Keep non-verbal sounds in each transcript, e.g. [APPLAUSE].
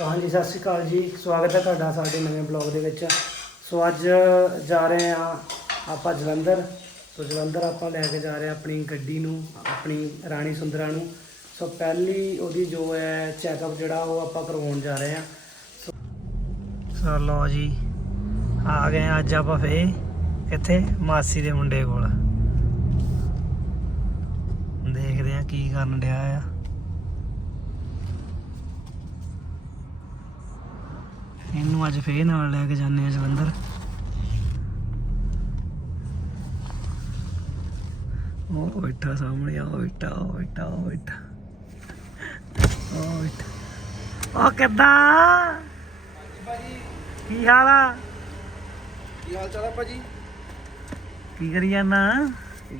ਹਾਂਜੀ, ਸਤਿ ਸ਼੍ਰੀ ਅਕਾਲ ਜੀ। ਸਵਾਗਤ ਹੈ ਤੁਹਾਡਾ ਸਾਡੇ ਨਵੇਂ ਬਲੌਗ ਦੇ ਵਿੱਚ। ਸੋ ਅੱਜ ਜਾ ਰਹੇ ਆ ਆਪਾਂ ਜਲੰਧਰ। ਸੋ ਜਲੰਧਰ ਆਪਾਂ ਲੈ ਕੇ ਜਾ ਰਹੇ ਆ ਆਪਣੀ ਗੱਡੀ ਨੂੰ, ਆਪਣੀ ਰਾਣੀ ਸੁੰਦਰਾ ਨੂੰ। ਸੋ ਪਹਿਲੀ ਉਹਦੀ ਜੋ ਹੈ ਚੈੱਕਅਪ ਜਿਹੜਾ ਉਹ ਆਪਾਂ ਕਰਵਾਉਣ ਜਾ ਰਹੇ ਆ ਸੋ ਸੋ ਜੀ, ਆ ਗਏ ਅੱਜ ਆਪਾਂ ਫੇ ਕਿੱਥੇ ਮਾਸੀ ਦੇ ਮੁੰਡੇ ਕੋਲ। ਦੇਖਦੇ ਆ ਕੀ ਕਰਨ ਡਿਆ ਆ। ਇਹਨੂੰ ਅੱਜ ਫੇਰ ਨਾਲ ਲੈ ਕੇ ਜਾਂਦੇ ਆ ਜਲੰਧਰ। ਉਹ ਬੈਠਾ ਸਾਹਮਣੇ ਆ ਬੈਠਾ ਉਹ ਬੈਠਾ ਉਹ ਬੈਠਾ। ਉਹ ਬੈਠਾ। ਉਹ ਕਿੱਦਾਂ? ਕੀ ਹਾਲ ਆ? ਕੀ ਹਾਲ ਚਾਲ ਆ ਭਾਜੀ? ਕੀ ਕਰੀ ਜਾਨਾ?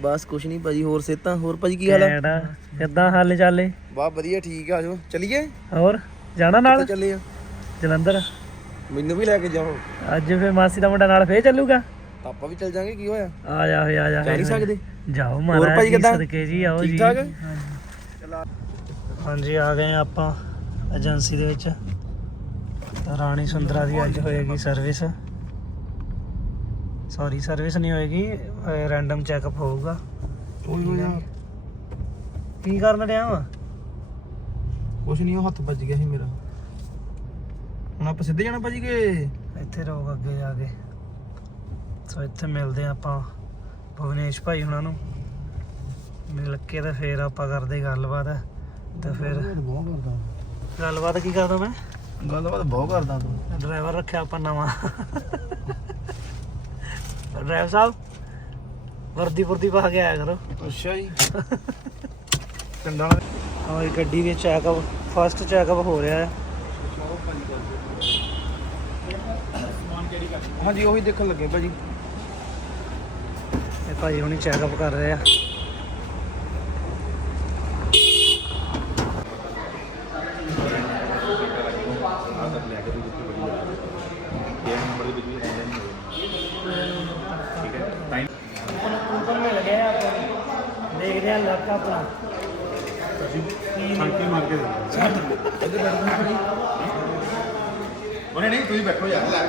ਬਸ ਕੁਛ ਨਹੀਂ ਭਾਜੀ ਹੋਰ ਸੇਤਾਂ ਹੋਰ ਭਾਜੀ ਕੀ ਹਾਲ ਆ? ਕਿੱਦਾਂ ਹਾਲ ਚਾਲੇ? ਵਾਹ ਵਧੀਆ ਠੀਕ ਆ ਜੋ ਚਲੀਏ? ਹੋਰ? ਜਾਣਾ ਨਾਲ? ਚੱਲੇ ਆ? ਜਲੰਧਰ। ਮੈਨੂੰ ਵੀ ਲੈ ਕੇ ਜਾਓ। ਅੱਜ ਫੇਰ ਮਾਸੀ ਦਾ ਮੁੰਡਾ ਨਾਲ ਫੇਰ ਚੱਲੂਗਾ? ਆਪਾਂ ਵੀ ਚੱਲ ਜਾਾਂਗੇ ਕੀ ਹੋਇਆ? ਆ ਜਾ ਫੇ ਆ ਜਾ। ਜਾ ਨਹੀਂ ਸਕਦੇ। ਜਾਓ ਮਹਾਰਾਜ ਭਾਈ ਜੀ ਕਿੱਦਾਂ? ਸਦਕੇ ਜੀ ਆਓ ਜੀ। ਠੀਕ? ਠਾਕ? ਹਾਂਜੀ ਆ ਗਏ ਆਪਾਂ ਏਜੰਸੀ ਦੇ ਵਿੱਚ। ਰਾਣੀ ਸੁੰਦਰਾ ਦੀ ਅੱਜ ਹੋਏਗੀ ਸਰਵਿਸ ਸੌਰੀ ਸਰਵਿਸ ਨਹੀਂ ਹੋਏਗੀ ਰੈਂਡਮ ਚੈੱਕਅਪ ਹੋਊਗਾ। ਓਏ ਹੋਏ ਯਾਰ ਕੀ ਕਰਨ ਡਿਆ ਵਾ? ਕੁਛ ਨਹੀਂ ਉਹ ਹੱਥ ਵੱਜ ਗਿਆ ਸੀ ਮੇਰਾ। ਹੁਣ ਆਪਾਂ ਸਿੱਧੇ ਜਾਣਾ ਭਾਜੀ ਕਿ? ਇੱਥੇ ਰਹੋ ਅੱਗੇ ਜਾ ਕੇ। ਸੋ ਇੱਥੇ ਮਿਲਦੇ ਆ ਆਪਾਂ ਭੁਵਨੇਸ਼ ਭਾਈ ਹੁਣਾਂ ਨੂੰ। ਮਿਲ ਕੇ ਤੇ ਫੇਰ ਆਪਾਂ ਕਰਦੇ ਗੱਲਬਾਤ। ਤੇ ਫਿਰ ਬਹੁਤ ਕਰਦਾ ਗੱਲਬਾਤ ਕੀ ਕਰਦਾ ਮੈਂ? ਗੱਲਬਾਤ ਬਹੁਤ ਕਰਦਾ ਤੂੰ। ਡਰਾਈਵਰ ਰੱਖਿਆ ਆਪਾਂ ਨਵਾਂ। ਡਰਾਈਵਰ ਸਾਹਿਬ ਵਰਦੀ ਵਰਦੀ ਪਾ ਕੇ ਆਇਆ ਕਰੋ। ਅੱਛਾ ਜੀ। [LAUGHS] ਕੰਡਾ ਹਾਂ ਇਹ ਗੱਡੀ ਦੇ ਚੈੱਕਅਪ ਫਸਟ ਚੈੱਕਅਪ ਹੋ ਰਿਹਾ ਹੈ। ਹਾਂਜੀ ਉਹੀ ਦੇਖਣ ਲੱਗੇ ਭਾਜੀ। ਇਹ ਭਾਈ ਹੁਣੀ ਚੈੱਕਅਪ ਕਰ ਰਹੇ ਆ। ਕੂਪਨ ਮਿਲ ਗਿਆ ਆਪਾਂ ਦੇਖਦੇ ਆ ਲੱਕ ਆਪਣਾ। ਛਾਂਟੀ ਮਾਰ ਕੇ ਦੇ ਉਹਨੇ ਨਹੀਂ ਤੁਸੀਂ ਬੈਠੋ ਯਾਰ। ਲੈ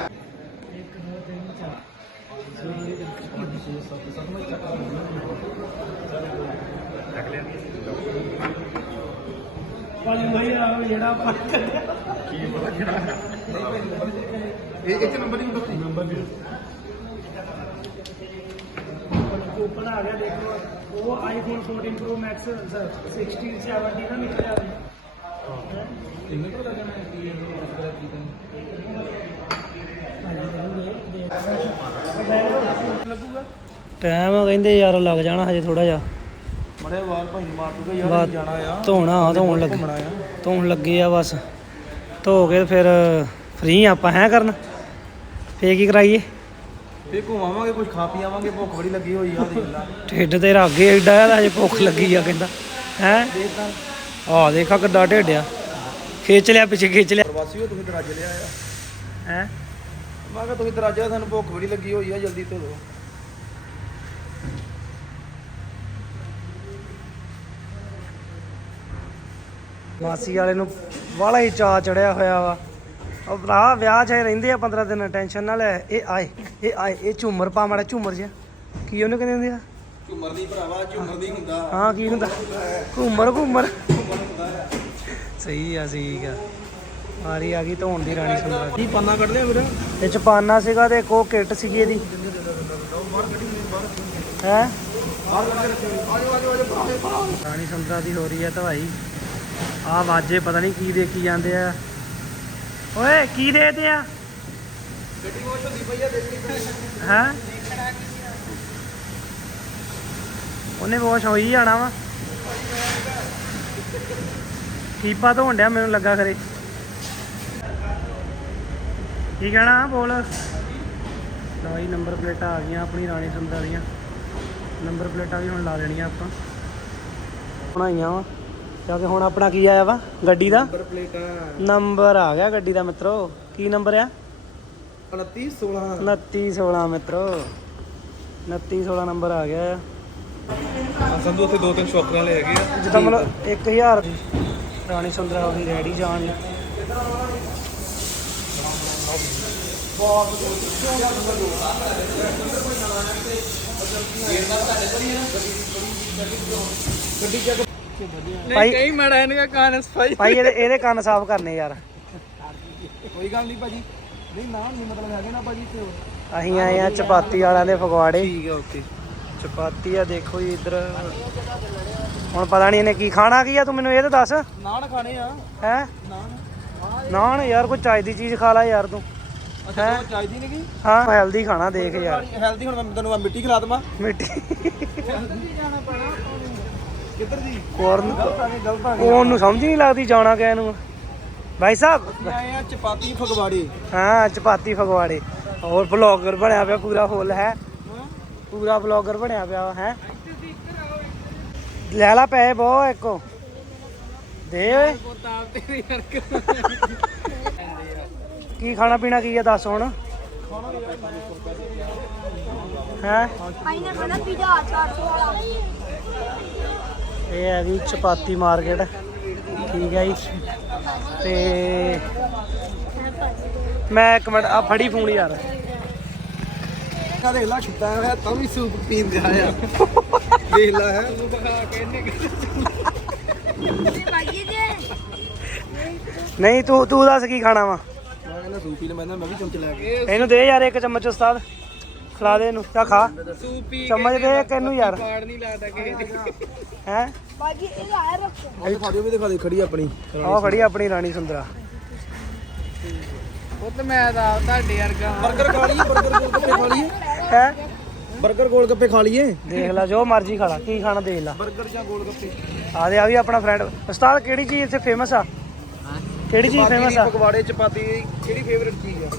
ਭਾਜੀ ਵਹੀ ਆ ਜਿਹੜਾ ਆਪਾਂ ਇਹ ਇੱਕ ਨੰਬਰ ਹੀ ਹੁੰਦਾ ਨੰਬਰ ਵੀ ਕੂਪਨ ਆ ਗਿਆ ਦੇਖੋ। ਉਹ ਆਈਫੋਨ 14 Pro Max ਸਰ 16 70 ਦਾ ਨਿਕਲਿਆ ਹੈ ਕਿੰਨੇ ਕੋ ਲੱਗਣਾ ਹੈ? ਕੀ ਇਹ ਮਸਲਾ ਕੀ ਟਾਈਮ ਕਹਿੰਦੇ ਯਾਰ ਲੱਗ ਜਾਣਾ ਹਜੇ ਥੋੜਾ ਜਿਹਾ। ਮੜੇ ਵਾਲ ਭਾਈ ਨੂੰ ਮਾਰ ਦੂਗਾ ਯਾਰ ਅਸੀਂ ਜਾਣਾ ਆ। ਧੋਣਾ ਧੋਣ ਲੱਗੇ। ਘੁੰਮਣਾ ਆ। ਧੋਣ ਲੱਗੇ ਆ ਬਸ। ਧੋ ਕੇ ਫਿਰ ਫ੍ਰੀ ਆਪਾਂ ਹੈ ਕਰਨ? ਫੇਰ ਕੀ ਕਰਾਈਏ? ਫੇਰ ਘੁਮਾਵਾਂਗੇ ਕੁਝ ਖਾ ਪੀ ਆਵਾਂਗੇ ਭੁੱਖ ਬੜੀ ਲੱਗੀ ਹੋਈ ਆ ਦੇਖ ਲੈ। ਢਿੱਡ ਤੇ ਰਾਗੇ ਏਡਾ ਆ ਹਜੇ ਭੁੱਖ ਲੱਗੀ ਆ ਕਹਿੰਦਾ। ਹੈ? ਆਹ ਦੇਖਾ ਕਿੱਡਾ ਢਿੱਡ ਆ। ਖਿੱਚ ਲਿਆ ਪਿੱਛੇ ਖਿੱਚ ਲਿਆ। ਪ੍ਰਵਾਸੀ ਹੋ ਤੁਸੀਂ ਦਰਾਜੇ ਲਿਆ ਆ ਹੈ? ਮੈਂ ਕਿਹਾ ਤੁਸੀਂ ਦਰਾਜਾ ਤੁਹਾਨੂੰ ਭੁੱਖ ਬੜੀ ਲੱਗੀ ਹੋਈ ਆ ਜਲਦੀ ਧੋ ਦਿਓ ਮਾਸੀ ਵਾਲੇ ਨੂੰ ਵਾਲਾ ਹੀ ਚਾ ਚੜਿਆ ਹੋਇਆ ਵਾ। ਉਹ ਭਰਾ ਵਿਆਹ 'ਚ ਆਏ ਰਹਿੰਦੇ ਆ 15 ਦਿਨ ਟੈਨਸ਼ਨ ਨਾਲ ਇਹ ਆਏ ਇਹ ਆਏ ਇਹ ਝੂਮਰ ਪਾ ਮਾੜਾ ਝੂਮਰ ਜਿਹਾ। ਕੀ ਉਹਨੂੰ ਕਹਿੰਦੇ ਹੁੰਦੇ ਆ? ਝੁੰਮਰ ਦੀ ਭਰਾਵਾ ਝੁੰਮਰ ਦੀ ਹੁੰਦਾ। ਹਾਂ ਕੀ ਹੁੰਦਾ? ਘੂਮਰ ਘੂਮਰ। ਸਹੀ ਆ ਠੀਕ ਆ। ਵਾਰੀ ਆ ਗਈ ਧੋਣ ਦੀ ਰਾਣੀ ਸੁੰਦਰਾ ਕੀ ਪੰਨਾ ਕੱਢ ਲਿਆ ਵੀਰ? ਇਹ ਚ ਪਾਨਾ ਸੀਗਾ ਤੇ ਇੱਕ ਉਹ ਕਿੱਟ ਸੀਗੀ ਇਹਦੀ। ਹੈ? ਬਾਹਰ ਕੱਢ ਕੇ ਰੱਖਿਓ ਆਜੋ ਆਜੋ ਆਜੋ ਭਰਾਵੇ ਭਰਾਵੇ ਰਾਣੀ ਸੁੰਦਰਾ ਦੀ ਹੋ ਰਹੀ ਹੈ ਧਵਾਈ ਆ ਵਾਜੇ ਪਤਾ ਨਹੀਂ ਕੀ ਦੇਖੀ ਜਾਂਦੇ ਆ। ਓਏ, ਕੀ ਦੇਖਦੇ ਆ? ਗੱਡੀ ਵਾਸ਼ ਹੁੰਦੀ ਪਈ ਆ ਦੇਖੀ ਹੈ? ਉਹਨੇ ਵਾਸ਼ ਹੋਈ ਜਾਣਾ ਵਾ। ਕੀਪਾ ਧੋਣ ਡਿਆ, ਮੈਨੂੰ ਲੱਗਾ ਖਰੇ। ਕੀ ਕਹਿਣਾ ਬੋਲ? ਲਵਾਈ ਨੰਬਰ ਪਲੇਟਾਂ ਆ ਗਈਆਂ ਆਪਣੀ ਰਾਣੀ ਸੁੰਦਰ ਦੀਆਂ। ਨੰਬਰ ਪਲੇਟਾਂ ਵੀ ਹੁਣ ਲਾ ਲੈਣੀਆਂ ਆਪਾਂ। ਬਣਾਈਆਂ ਵਾ। ਕਿਉਂਕਿ ਹੁਣ ਆਪਣਾ ਕੀ ਆਇਆ ਵਾ? ਗੱਡੀ ਦਾ? ਨੰਬਰ ਪਲੇਟਾਂ ਨੰਬਰ ਆ ਗਿਆ ਗੱਡੀ ਦਾ ਮਿੱਤਰੋ। ਕੀ ਨੰਬਰ ਆ? 29 16 29 16 ਮਿੱਤਰੋ। 29 16 ਨੰਬਰ ਆ ਗਿਆ। ਆ ਸੰਧੂ ਉੱਥੇ ਦੋ ਤਿੰਨ ਸ਼ੌਕਰਾਂ ਲੈ ਹੈਗੇ ਆ। ਜਿੱਦਾਂ ਮਤਲਬ 1000 ਰਾਣੀ ਸੁੰਦਰਾ ਗਈ ਰੈਡੀ ਜਾਣ। ਲਈ ਭਾਈ ਕਈ ਮਾੜਾ ਇਹਨਾਂ ਦਾ ਕਾਨ ਸਫ਼ਾਈ ਭਾਈ। ਇਹਦੇ ਇਹਦੇ ਕੰਨ ਸਾਫ਼ ਕਰਨੇ ਯਾਰ। ਕੋਈ ਗੱਲ ਨਹੀਂ ਭਾਜੀ। ਨਹੀਂ ਨਾ ਨਹੀਂ ਮਤਲਬ ਹੈਗੇ ਨਾ ਭਾਜੀ ਤੇ ਅਸੀਂ ਆਏ ਆ ਚਪਾਤੀ ਵਾਲਿਆਂ ਦੇ ਫਗਵਾੜੇ। ਠੀਕ ਹੈ ਓਕੇ। ਚਪਾਤੀ ਆ ਦੇਖੋ ਜੀ ਇੱਧਰ। ਹੁਣ ਪਤਾ ਨਹੀਂ ਇਹਨੇ ਕੀ ਖਾਣਾ ਕੀ ਆ ਤੂੰ ਮੈਨੂੰ ਇਹ ਤਾਂ ਦੱਸ। ਨਾਨ ਖਾਣੇ ਆ। ਹੈ? ਨਾਨ। ਨਾਨ ਯਾਰ ਕੋਈ ਦੀ ਚੀਜ਼ ਖਾ ਲੈ ਯਾਰ ਤੂੰ। ਅੱਛਾ ਉਹ ਚਾਹੀਦੀ ਨਹੀਂ ਕਿ ਹਾਂ ਹੈਲਦੀ ਖਾਣਾ ਦੇਖ ਯਾਰ। ਹੈਲਦੀ ਹੁਣ ਮੈਂ ਤੈਨੂੰ ਮਿੱਟੀ ਖਿਲਾ ਦਵਾਂ। ਮਿੱਟੀ। [LAUGHS] ਜਾਣਾ ਪੈਣਾ ਕਿੱਧਰ ਦੀ? ਕੋਰਨ। ਉਹਨੂੰ ਸਮਝ ਨਹੀਂ ਲੱਗਦੀ ਜਾਣਾ ਨੂੰ ਭਾਈ ਸਾਹਿਬ। ਆਏ ਆ ਚਪਾਤੀ ਫਗਵਾੜੇ। ਹਾਂ ਚਪਾਤੀ ਫਗਵਾੜੇ। ਹੋਰ ਬਲੌਗਰ ਬਣਿਆ ਪਿਆ ਪੂਰਾ ਫੁੱਲ ਹੈ। ਪੂਰਾ ਬਲੌਗਰ ਬਣਿਆ ਪਿਆ ਹੈ। ਲੈ ਲਾ ਪੈਸੇ ਬਹੁ ਇੱਕੋ। ਦੇ ਓਏ। ਕੀ ਖਾਣਾ ਪੀਣਾ ਕੀ ਆ ਦੱਸ ਹੁਣ? ਹੈ? ਖਾਣਾ ਪੀਜ਼ਾ 400 ਵਾਲਾ। ਇਹ ਹੈਗੀ ਚਪਾਤੀ ਮਾਰਕੀਟ। ਠੀਕ ਹੈ ਜੀ। ਤੇ ਮੈਂ ਇੱਕ ਮਿੰਟ ਆ ਫੜੀ ਫੋਨ ਯਾਰ। ਕਾ ਦੇਖ ਲਾ ਛੁੱਟਾ ਹੋਇਆ ਤਾਂ ਵੀ ਸੂਪ ਪੀਣ ਦੇ ਆਇਆ ਦੇਖ ਲਾ ਹੈ। ਨਹੀਂ ਤੂੰ ਤੂੰ ਦੱਸ ਕੀ ਖਾਣਾ ਵਾ? ਮੈਂ ਕਹਿੰਦਾ ਸੂਪ ਲੈ ਮੈਂ ਮੈਂ ਵੀ ਚਮਚ ਲੈ ਕੇ ਇਹਨੂੰ ਦੇ ਯਾਰ ਇੱਕ ਚਮਚ ਉਸਤਾਦ। ਖਿਲਾ ਦੇ ਇਹਨੂੰ ਚਾ ਖਾ। ਤੂੰ ਪੀ ਸਮਝਦੇ ਕਿਨੂੰ ਯਾਰ। ਕਾਰਡ ਨਹੀਂ ਲੱਗਦਾ ਕਿ ਹੈ? ਬਾਜੀ ਇਹ ਲਾਇਆ ਰੱਖੋ। ਆਹ ਫਾੜਿਓ ਵੀ ਦਿਖਾ ਦੇ ਖੜੀ ਆਪਣੀ। ਆਹ ਖੜੀ ਆਪਣੀ ਰਾਣੀ ਸੁੰਦਰਾ। ਉਹ ਤੇ ਮੈਂ ਤਾਂ ਆਪ ਤੁਹਾਡੇ ਵਰਗਾ 버ਗਰ ਖਾ ਲਈਏ 버ਗਰ ਗੋਲ ਗੱਪੇ ਖਾ ਲਈਏ। ਹੈ? 버ਗਰ ਗੋਲ ਗੱਪੇ ਖਾ ਲਈਏ। ਦੇਖ ਲੈ ਜੋ ਮਰਜ਼ੀ ਖਾ ਲਾ ਕੀ ਖਾਣਾ ਦੇਖ ਲੈ। 버ਗਰ ਜਾਂ ਗੋਲ ਗੱਪੇ। ਆ ਦੇ ਆ ਵੀ ਆਪਣਾ ਫਰੈਂਡ ਉਸਤਾਦ ਕਿਹੜੀ ਚੀਜ਼ ਇੱਥੇ ਫੇਮਸ ਆ? ਕਿਹੜੀ ਚੀਜ਼ ਫੇਮਸ ਆ? ਪਕਵਾੜੇ ਚਪਾਤੀ ਕਿਹੜੀ ਫੇਵਰਿਟ ਚੀਜ਼ ਆ?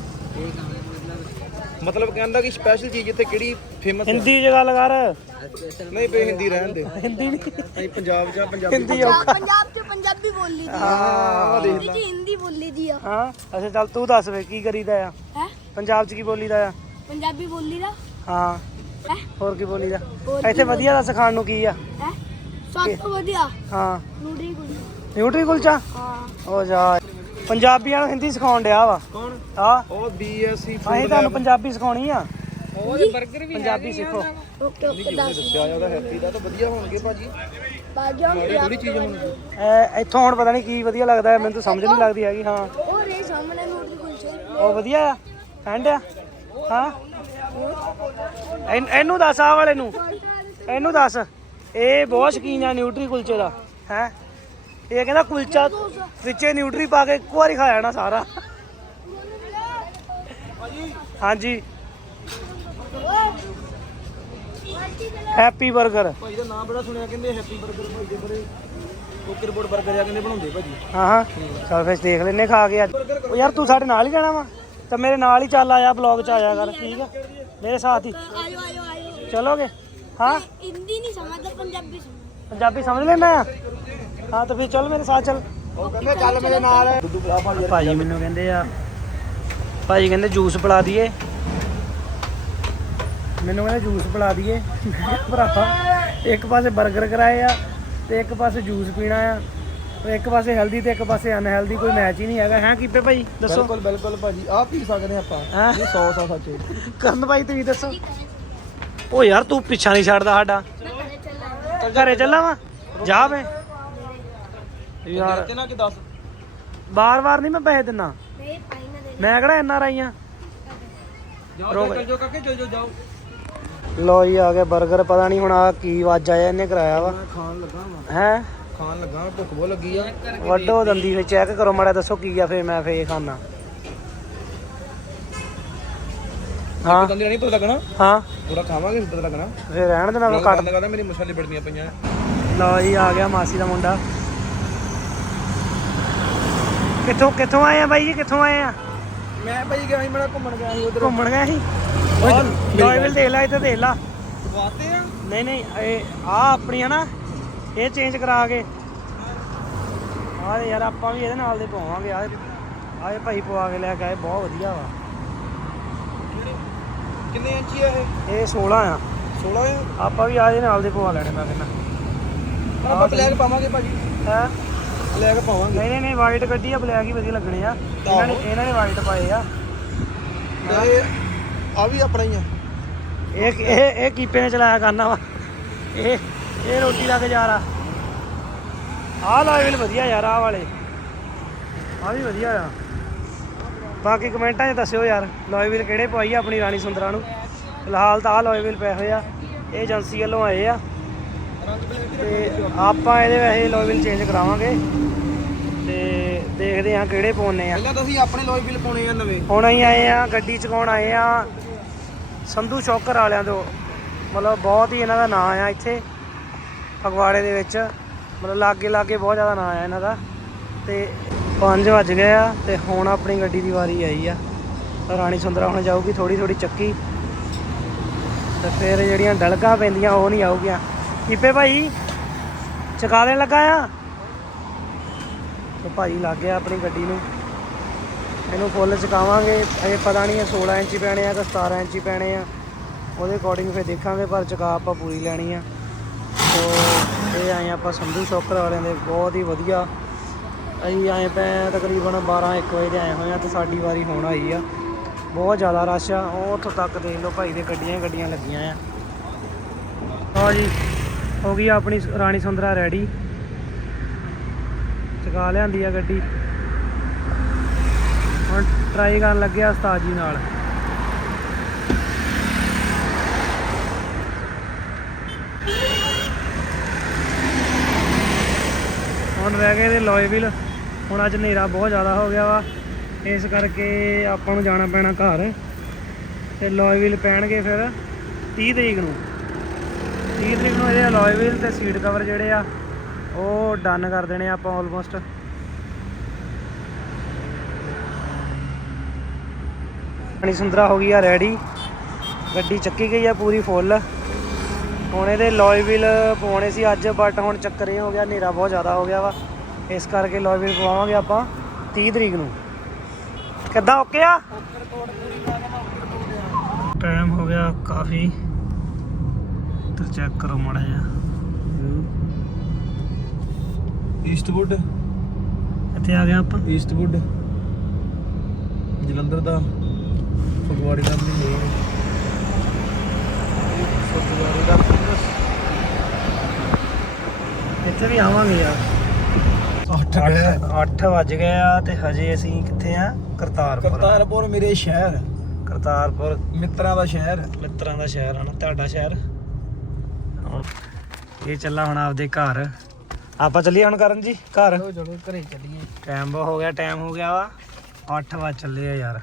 ਮਤਲਬ ਕਹਿੰਦਾ ਕਿ ਸਪੈਸ਼ਲ ਚੀਜ਼ ਇੱਥੇ ਕਿਹੜੀ ਫੇਮਸ ਹਿੰਦੀ ਜਗ੍ਹਾ ਲਗਾ ਰ ਨਹੀਂ ਬੇ ਹਿੰਦੀ ਰਹਿਣ ਦੇ। ਹਿੰਦੀ ਨਹੀਂ ਅਸੀਂ ਪੰਜਾਬ ਜਾਂ ਪੰਜਾਬੀ ਹਿੰਦੀ ਔਖਾ। ਪੰਜਾਬ ਚ ਪੰਜਾਬੀ ਬੋਲੀ ਦੀ ਹਾਂ ਹਿੰਦੀ ਚ ਹਿੰਦੀ ਬੋਲੀ ਦੀ ਆ। ਹਾਂ ਅੱਛਾ ਚੱਲ ਤੂੰ ਦੱਸ ਵੇ ਕੀ ਕਰੀਦਾ ਆ? ਹੈ? ਪੰਜਾਬ 'ਚ ਕੀ ਬੋਲੀਦਾ ਆ? ਪੰਜਾਬੀ ਬੋਲੀ ਦਾ? ਹਾਂ। ਹੈ? ਹੋਰ ਕੀ ਬੋਲੀਦਾ ਹੋਰ ਇੱਥੇ ਵਧੀਆ ਦਾ ਸਿਖਾਉਣ ਨੂੰ ਕੀ ਆ? ਹੈ? ਸਭ ਤੋਂ ਵਧੀਆ। ਹਾਂ। ਨੂਡਰੀ ਗੁਲੀ। ਨਿਊਟਰੀ ਕੁਲਚਾ ਹਾਂ। ਉਹ ਜਾ ਪੰਜਾਬੀਆਂ ਨੂੰ ਹਿੰਦੀ ਸਿਖਾਉਣ ਡਿਆ ਵਾ। ਕੌਣ? ਆ। ਉਹ ਬੀਐਸਸੀ ਅਸੀਂ ਤੁਹਾਨੂੰ ਪੰਜਾਬੀ ਸਿਖਾਉਣੀ ਆ। ਉਹ ਤੇ 버ਗਰ ਵੀ ਪੰਜਾਬੀ ਸਿੱਖੋ। ਓਕੇ ਓਕੇ ਦੱਸ ਦੱਸਿਆ ਉਹਦਾ ਹੈਪੀ ਦਾ ਤਾਂ ਵਧੀਆ ਹੋਣਗੇ ਭਾਜੀ। ਬਾਜਾ ਮਾੜੀ ਥੋੜੀ ਚੀਜ਼ ਹੋਣਗੀ। ਐ ਇੱਥੋਂ ਹੁਣ ਪਤਾ ਨਹੀਂ ਕੀ ਵਧੀਆ ਲੱਗਦਾ ਮੈਨੂੰ ਤਾਂ ਸਮਝ ਨਹੀਂ ਲੱਗਦੀ ਹੈਗੀ ਹਾਂ। ਉਹ ਰੇ ਸਾਹਮਣੇ ਨੂਡਰੀ ਕੁਲਚੇ ਉਹ ਵਧੀਆ ਆ ਐਂਡ ਆ। ਹਾਂ। ਇਹਨ- ਇਹਨੂੰ ਦੱਸ ਆ ਵਾਲੇ ਨੂੰ। ਇਹਨੂੰ ਦੱਸ। ਇਹ ਬਹੁਤ ਸ਼ਕੀਨ ਆ ਨਿਊਟਰੀ ਕੁਲਚੇ ਦਾ ਹੈ। ਇਹ ਕਹਿੰਦਾ ਕੁਲਚਾ ਵਿੱਚੇ ਨਿਊਟਰੀ ਪਾ ਕੇ ਇੱਕ ਵਾਰੀ ਖਾ ਜਾਣਾ ਸਾਰਾ। ਹਾਂਜੀ। ਹੈਪੀ 버ਗਰ ਭਾਈ ਦਾ ਦੇਖ ਲੈਨੇ ਖਾ ਕੇ ਅੱਜ। ਉਹ ਯਾਰ ਤੂੰ ਸਾਡੇ ਨਾਲ ਹੀ ਜਾਣਾ ਵਾ? ਤਾਂ ਮੇਰੇ ਨਾਲ ਹੀ ਚੱਲ ਆਇਆ ਬਲੌਗ ਚ ਆਇਆ ਕਰ ਠੀਕ ਆ? ਮੇਰੇ ਸਾਥ ਹੀ। ਚਲੋਗੇ? ਹਾਂ? ਹਿੰਦੀ ਨਹੀਂ ਸਮਝਦਾ ਪੰਜਾਬੀ ਸਮਝ ਪੰਜਾਬੀ ਸਮਝ ਲੈਣਾ ਆ ਹਾਂ ਤਾਂ ਫਿਰ ਚੱਲ ਮੇਰੇ ਸਾਥ ਚੱਲ। ਉਹ ਕਹਿੰਦੇ ਚੱਲ ਮੇਰੇ ਨਾਲ। ਦੁੱਧੂ ਪਲਾ ਭਾਜੀ ਭਾਜੀ ਮੈਨੂੰ ਕਹਿੰਦੇ ਆ ਭਾਜੀ ਕਹਿੰਦੇ ਜੂਸ ਪਿਲਾ ਦਈਏ। ਮੈਨੂੰ ਕਹਿੰਦੇ ਜੂਸ ਪਿਲਾ ਦਈਏ। ਭਰਾਵਾ ਇੱਕ ਪਾਸੇ 버ਗਰ ਕਰਾਏ ਆ ਤੇ ਇੱਕ ਪਾਸੇ ਜੂਸ ਪੀਣਾ ਆ। ਤੇ ਇੱਕ ਪਾਸੇ ਹੈਲਦੀ ਤੇ ਇੱਕ ਪਾਸੇ ਅਨਹੈਲਦੀ ਕੋਈ ਮੈਚ ਹੀ ਨਹੀਂ ਹੈਗਾ। ਹੈ ਕੀਪੇ ਭਾਈ? ਦੱਸੋ। ਬਿਲਕੁਲ ਬਿਲਕੁਲ ਭਾਜੀ। ਆਹ ਪੀ ਸਕਦੇ ਆਪਾਂ? ਇਹ ਸੌਸ ਆ ਸੱਚੇ ਕਰਨ ਭਾਈ ਤੁਸੀਂ ਦੱਸੋ। ਉਹ ਯਾਰ ਤੂੰ ਪਿੱਛਾ ਨਹੀਂ ਛੱਡਦਾ ਸਾਡਾ। ਘਰੇ ਚੱਲਾਂ ਵਾ ਜਾ ਵੇ ਯਾਰ। ਤੇ ਨਾ ਕਿ ਦੱਸ। ਬਾਰ-ਬਾਰ ਨਹੀਂ ਮੈਂ ਪੈਸੇ ਦਿੰਨਾ। ਨਹੀਂ ਪਾਈ ਨਾ ਦੇ ਮੈਂ ਕਿਹੜਾ ਐਨ ਆਰ ਆਈ ਆ? ਜਾਓ। ਚੱਲ ਜਾਓ ਕਾਕੇ ਚੱਲ ਜਾਓ ਜਾਓ। ਲੋ ਜੀ ਆ ਗਿਆ 버ਗਰ ਪਤਾ ਨਹੀਂ ਹੁਣ ਆ ਕੀ ਵਾਜ ਆਇਆ ਇਹਨੇ ਕਰਾਇਆ ਵਾ। ਮੈਂ ਖਾਣ ਲੱਗਾ ਵਾਂ। ਹੈ? ਖਾਣ ਲੱਗਾ ਭੁੱਖ ਬਹੁਤ ਲੱਗੀ ਆ। ਵੱਡੋ ਦੰਦੀ ਵਿੱਚ ਚੈੱਕ ਕਰੋ ਮਾੜਾ ਦੱਸੋ ਕੀ ਆ ਫੇਰ ਮੈਂ ਫੇਰ ਖਾਣਾ ਹਾਂ। ਦੰਦੇ ਨਹੀਂ ਪਤਾ ਲੱਗਣਾ? ਹਾਂ। ਪੂਰਾ ਖਾਵਾਂਗੇ ਫਿਰ ਪਤਾ ਲੱਗਣਾ। ਫੇਰ ਰਹਿਣ ਦੇਣਾ ਮੈਂ ਕੱਟ ਮੇਰੀ ਮਸਾਲੇ ਬੜਦੀਆਂ ਪਈਆਂ। ਲਓ ਜੀ ਆ ਗਿਆ ਮਾਸੀ ਦਾ ਮੁੰਡਾ। ਕਿੱਥੋਂ ਕਿੱਥੋਂ ਆਏ ਆ ਬਾਈ ਜੀ? ਕਿੱਥੋਂ ਆਏ ਆ? ਮੈਂ ਭਾਈ ਗਿਆ ਸੀ ਮੇਰਾ ਘੁੰਮਣ ਗਿਆ ਸੀ ਉਧਰ। ਘੁੰਮਣ ਗਏ ਸੀ? ਮੇਰੀ ਲੋਇਵਲ ਦੇਖ ਲੈ ਇੱਥੇ ਦੇਖ ਲਾ। ਵਾਤੇ ਆ? ਨਹੀਂ ਨਹੀਂ ਇਹ ਆ ਆਪਣੀ ਆ ਨਾ ਇਹ ਚੇਂਜ ਕਰਾ ਕੇ। ਆਹ ਯਾਰ ਆਪਾਂ ਵੀ ਇਹਦੇ ਨਾਲ ਦੇ ਪਵਾਵਾਂਗੇ ਆ ਆਏ ਭਾਈ ਪਵਾ ਕੇ ਲੈ ਕੇ ਆਏ ਬਹੁਤ ਵਧੀਆ ਵਾ। ਕਿੰਨੇ ਇੰਚੀ ਆ ਇਹ? ਇਹ 16 ਆ। 16 ਆ? ਆਪਾਂ ਵੀ ਆ ਇਹਦੇ ਨਾਲ ਦੇ ਪਵਾ ਲੈਣੇ ਮੈਂ ਕਹਿੰਦਾ। ਆਪਾਂ ਬਲੈਕ ਪਾਵਾਂਗੇ ਭਾਜੀ। ਹੈ? ਲੈ ਕੇ ਪਾਵਾਂਗੇ। ਨਹੀਂ ਨਹੀਂ ਨਹੀਂ ਵਾਈਟ ਗੱਡੀ ਆ ਬਲੈਕ ਹੀ ਵਧੀਆ ਲੱਗਣੇ ਆ। ਇਹਨਾਂ ਨੇ ਇਹਨਾਂ ਨੇ ਵਾਈਟ ਪਾਏ ਆ। ਆ ਵੀ ਆਪਣਾ ਹੀ ਆ। ਇਹ ਇਹ ਇਹ ਕੀਪੇ ਨੇ ਚਲਾਇਆ ਕਰਨਾ ਵਾ। ਇਹ ਇਹ ਰੋਟੀ ਲਾ ਕੇ ਜਾ ਰਾ। ਆਹ ਲਾਇਵਲ ਵਧੀਆ ਯਾਰ ਆਹ ਵਾਲੇ। ਆ ਵੀ ਵਧੀਆ ਆ। ਬਾਕੀ ਕਮੈਂਟਾਂ 'ਚ ਦੱਸਿਓ ਯਾਰ ਲਾਇਵਲ ਕਿਹੜੇ ਪਵਾਈ ਆ ਆਪਣੀ ਰਾਣੀ ਸੁੰਦਰਾ ਨੂੰ। ਫਿਲਹਾਲ ਤਾਂ ਆਹ ਲਾਇਵਲ ਪਏ ਹੋਏ ਆ। ਇਹ ਏਜੰਸੀ ਵੱਲੋਂ ਆਏ ਆ। ਤੇ ਆਪਾਂ ਇਹਦੇ ਵੈਸੇ ਲਾਇਵਲ ਚੇਂਜ ਕਰਾਵਾਂਗੇ। ਤੇ ਦੇਖਦੇ ਆ ਕਿਹੜੇ ਪਾਉਣੇ ਆ। ਪਹਿਲਾਂ ਤਾਂ ਅਸੀਂ ਆਪਣੇ ਲੋਈ ਬਿੱਲ ਪਾਉਣੇ ਆ ਨਵੇਂ। ਹੁਣ ਅਸੀਂ ਆਏ ਆ ਗੱਡੀ ਚਕਾਉਣ ਆਏ ਆ ਸੰਧੂ ਸ਼ੌਕਰ ਵਾਲਿਆਂ ਤੋਂ। ਮਤਲਬ ਬਹੁਤ ਹੀ ਇਹਨਾਂ ਦਾ ਨਾਂ ਆ ਇੱਥੇ ਫਗਵਾੜੇ ਦੇ ਵਿੱਚ। ਮਤਲਬ ਲਾਗੇ ਲਾਗੇ ਬਹੁਤ ਜ਼ਿਆਦਾ ਨਾਂ ਆ ਇਹਨਾਂ ਦਾ। ਤੇ 5 ਵੱਜ ਗਏ ਆ ਤੇ ਹੁਣ ਆਪਣੀ ਗੱਡੀ ਦੀ ਵਾਰੀ ਆਈ ਆ। ਰਾਣੀ ਸੁੰਦਰਾ ਹੁਣ ਜਾਊਗੀ ਥੋੜੀ ਥੋੜੀ ਚੱਕੀ। ਤੇ ਫਿਰ ਜਿਹੜੀਆਂ ਡਲਕਾਂ ਪੈਂਦੀਆਂ ਉਹ ਨਹੀਂ ਆਉਗੀਆਂ ਕੀਪੇ ਭਾਈ, ਚਕਾ ਦੇਣ ਲੱਗਾ ਆ? ਤੇ ਭਾਈ ਲੱਗ ਗਿਆ ਆਪਣੀ ਗੱਡੀ ਨੂੰ। ਇਹਨੂੰ ਫੁੱਲ ਚਕਾਵਾਂਗੇ। ਅਜੇ ਪਤਾ ਨਹੀਂ ਹੈ 16 ਇੰਚੀ ਪੈਣੇ ਆ ਕਿ 17 ਇੰਚੀ ਪੈਣੇ ਆ। ਉਹਦੇ ਅਕੋਰਡਿੰਗ ਫਿਰ ਦੇਖਾਂਗੇ, ਪਰ ਚਕਾ ਆਪਾਂ ਪੂਰੀ ਲੈਣੀ ਆ। ਸੋ, ਇਹ ਆਏ ਆਪਾਂ ਸੰਧੂ ਸ਼ੌਕਰ ਵਾਲਿਆਂ ਦੇ, ਬਹੁਤ ਹੀ ਵਧੀਆ। ਅਸੀਂ ਆਏ ਪਏ ਤਕਰੀਬਨ 12 1 ਵਜੇ ਦੇ ਆਏ ਹੋਏ ਆ ਤੇ ਸਾਡੀ ਵਾਰੀ ਹੋਣ ਆਈ ਆ। ਬਹੁਤ ਜ਼ਿਆਦਾ ਰਸ਼ ਆ। ਉਹ ਉੱਥੋਂ ਤੱਕ ਦੇਖ ਲਓ ਭਾਈ ਦੇ ਗੱਡੀਆਂ ਗੱਡੀਆਂ ਲੱਗੀਆਂ ਆ। ਲਓ ਜੀ। ਹੋ ਗਈ ਆਪਣੀ ਰਾਣੀ ਸੁੰਦਰਾ ਰੈਡੀ। ਚਕਾ ਲਿਆਂਦੀ ਆ ਗੱਡੀ। ਹੁਣ ਟਰਾਈ ਕਰਨ ਲੱਗਿਆ ਉਸਤਾਦ ਜੀ ਨਾਲ। ਹੁਣ ਰਹਿ ਗਏ ਦੇ ਲੋਏ ਵੀਲ ਹੁਣ ਅੱਜ ਹਨੇਰਾ ਬਹੁਤ ਜ਼ਿਆਦਾ ਹੋ ਗਿਆ ਵਾ। ਇਸ ਕਰਕੇ ਆਪਾਂ ਨੂੰ ਜਾਣਾ ਪੈਣਾ ਘਰ। ਤੇ ਲੋਏ ਵੀਲ ਪੈਣਗੇ ਫਿਰ 30 ਤਰੀਕ ਨੂੰ। 30 ਤਰੀਕ ਨੂੰ ਇਹਦੇ ਲੋਏ ਵੀਲ ਤੇ ਸੀਟ ਕਵਰ ਜਿਹੜੇ ਆ ਉਹ ਡਨ ਕਰ ਦੇਣੇ ਆਪਾਂ ਆਲਮੋਸਟ ਆਪਣੀ ਸੁੰਦਰਾ ਹੋ ਗਈ ਆ ਰੈਡੀ ਗੱਡੀ ਚੱਕੀ ਗਈ ਆ ਪੂਰੀ ਫੁੱਲ ਹੁਣ ਇਹਦੇ ਲੋਏ ਵੀਲ ਪਵਾਉਣੇ ਸੀ ਅੱਜ ਬਟ ਹੁਣ ਚੱਕਰ ਇਹ ਹੋ ਗਿਆ ਹਨੇਰਾ ਬਹੁਤ ਜ਼ਿਆਦਾ ਹੋ ਗਿਆ ਵਾ। ਇਸ ਕਰਕੇ ਲੋਏ ਵੀਲ ਪਵਾਵਾਂਗੇ ਆਪਾਂ 30 ਤਰੀਕ ਨੂੰ। ਕਿੱਦਾਂ ਓਕੇ ਆ? ਟਾਈਮ ਹੋ ਗਿਆ ਕਾਫੀ। ਤੇ ਚੈੱਕ ਕਰੋ ਮਾੜਾ ਜਿਹਾ। ਈਸਟਵੁੱਡ ਇੱਥੇ ਆ ਗਏ ਆਪਾਂ। ਈਸਟਵੁੱਡ ਜਲੰਧਰ ਦਾ। ਫਗਵਾੜੀ ਦਾ ਆਪਣੀ ਮੇਨ ਫਗਵਾੜੀ ਦਾ ਇੱਥੇ ਵੀ ਆਵਾਂਗੇ ਯਾਰ। 8 8 ਵੱਜ ਗਏ ਆ ਤੇ ਹਜੇ ਅਸੀਂ ਕਿੱਥੇ ਆ? ਕਰਤਾਰਪੁਰ। ਕਰਤਾਰਪੁਰ ਮੇਰੇ ਸ਼ਹਿਰ। ਕਰਤਾਰਪੁਰ। ਮਿੱਤਰਾਂ ਦਾ ਸ਼ਹਿਰ। ਮਿੱਤਰਾਂ ਦਾ ਸ਼ਹਿਰ ਆ ਨਾ ਤੁਹਾਡਾ ਸ਼ਹਿਰ। ਇਹ ਚੱਲਾ ਹੁਣ ਆਪਦੇ ਘਰ। ਆਪਾਂ ਚੱਲੀਏ ਹੁਣ ਕਰਨ ਜੀ ਘਰ? ਚਲੋ ਘਰੇ ਚੱਲੀਏ। ਟਾਈਮ ਬਹੁਤ ਹੋ ਗਿਆ ਟਾਈਮ ਹੋ ਗਿਆ ਵਾ। 8 ਵਜ ਚੱਲੇ ਆ ਯਾਰ।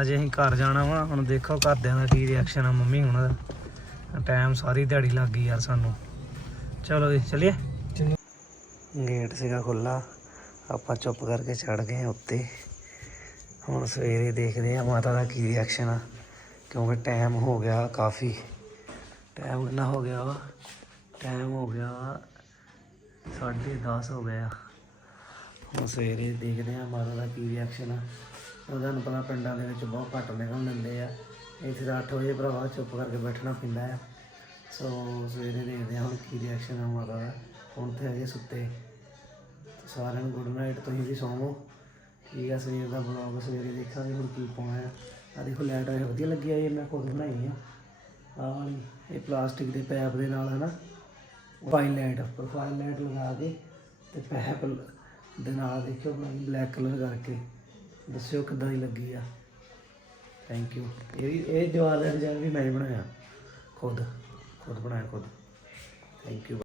ਹਜੇ ਅਸੀਂ ਘਰ ਜਾਣਾ ਵਾ। ਹੁਣ ਦੇਖੋ ਘਰਦਿਆਂ ਦਾ ਕੀ ਰਿਐਕਸ਼ਨ ਆ ਮੰਮੀ ਹੁਣਾਂ ਦਾ। ਟਾਈਮ ਸਾਰੀ ਦਿਹਾੜੀ ਲੱਗ ਗਈ ਯਾਰ ਸਾਨੂੰ। ਚਲੋ ਜੀ ਚੱਲੀਏ। ਚਲੋ। ਗੇਟ ਸੀਗਾ ਖੁੱਲਾ ਆਪਾਂ ਚੁੱਪ ਕਰਕੇ ਚੜ ਗਏ ਉੱਤੇ। ਹੁਣ ਸਵੇਰੇ ਦੇਖਦੇ ਆ ਮਾਤਾ ਦਾ ਕੀ ਰਿਐਕਸ਼ਨ ਆ। ਕਿਉਂਕਿ ਟਾਈਮ ਹੋ ਗਿਆ ਕਾਫੀ। ਟਾਈਮ ਕਿੰਨਾ ਹੋ ਗਿਆ ਵਾ? ਟਾਈਮ ਹੋ ਗਿਆ ਸਾਢੇ 10 ਹੋ ਗਿਆ ਹੁਣ ਸਵੇਰੇ ਦੇਖਦੇ ਆ ਮਾਤਾ ਦਾ ਕੀ ਰਿਐਕਸ਼ਨ ਆ। ਉਹਨਾਂ ਨੂੰ ਪਤਾ ਪਿੰਡਾਂ ਦੇ ਵਿੱਚ ਬਹੁਤ ਘੱਟ ਨਿਕਲ ਲੈਂਦੇ ਆ। ਇੱਥੇ ਤਾਂ 8 ਵਜੇ ਭਰਾਵਾ ਚੁੱਪ ਕਰਕੇ ਬੈਠਣਾ ਪੈਂਦਾ ਆ। ਸੋ ਸਵੇਰੇ ਦੇਖਦੇ ਆ ਹੁਣ ਕੀ ਰਿਐਕਸ਼ਨ ਆ ਮਾਤਾ ਦਾ। ਹੁਣ ਤੇ ਅਜੇ ਸੁੱਤੇ। ਸਾਰਿਆਂ ਨੂੰ ਗੁੱਡ ਨਾਈਟ ਤੁਸੀਂ ਵੀ ਸੌਵੋ ਠੀਕ ਆ, ਸਵੇਰ ਦਾ ਬਲੌਗ ਸਵੇਰੇ ਦੇਖਾਂਗੇ ਹੁਣ ਕੀ ਪਾਉਣਾ ਆ। ਆ ਦੇਖੋ ਲਾਈਟ ਇਹ ਵਧੀਆ ਲੱਗੀ ਆ ਇਹ, ਮੈਂ ਖੁਦ ਬਣਾਈ ਆ। ਆਹ ਵਾਲੀ, ਇਹ ਪਲਾਸਟਿਕ ਦੇ ਪੈਪ ਦੇ ਨਾਲ ਹੈ ਨਾ ਪ੍ਰੋਫਾਈਲ ਲਾਈਟ ਪ੍ਰੋਫਾਈਲ ਲਾਈਟ ਲਗਾ ਕੇ ਤੇ ਪੈਪ ਦੇ ਨਾਲ ਦੇਖਿਓ ਬਣਾਈ ਬਲੈਕ ਕਲਰ ਕਰਕੇ। ਦੱਸਿਓ ਕਿੱਦਾਂ ਦੀ ਲੱਗੀ ਆ। ਥੈਂਕ ਯੂ ਇਹ ਵੀ, ਇਹ ਦੀਵਾਰ ਦਾ ਡਿਜ਼ਾਈਨ ਵੀ ਮੈਂ ਹੀ ਬਣਾਇਆ। ਖੁਦ ਖੁਦ ਬਣਾਇਆ, ਖੁਦ। Thank you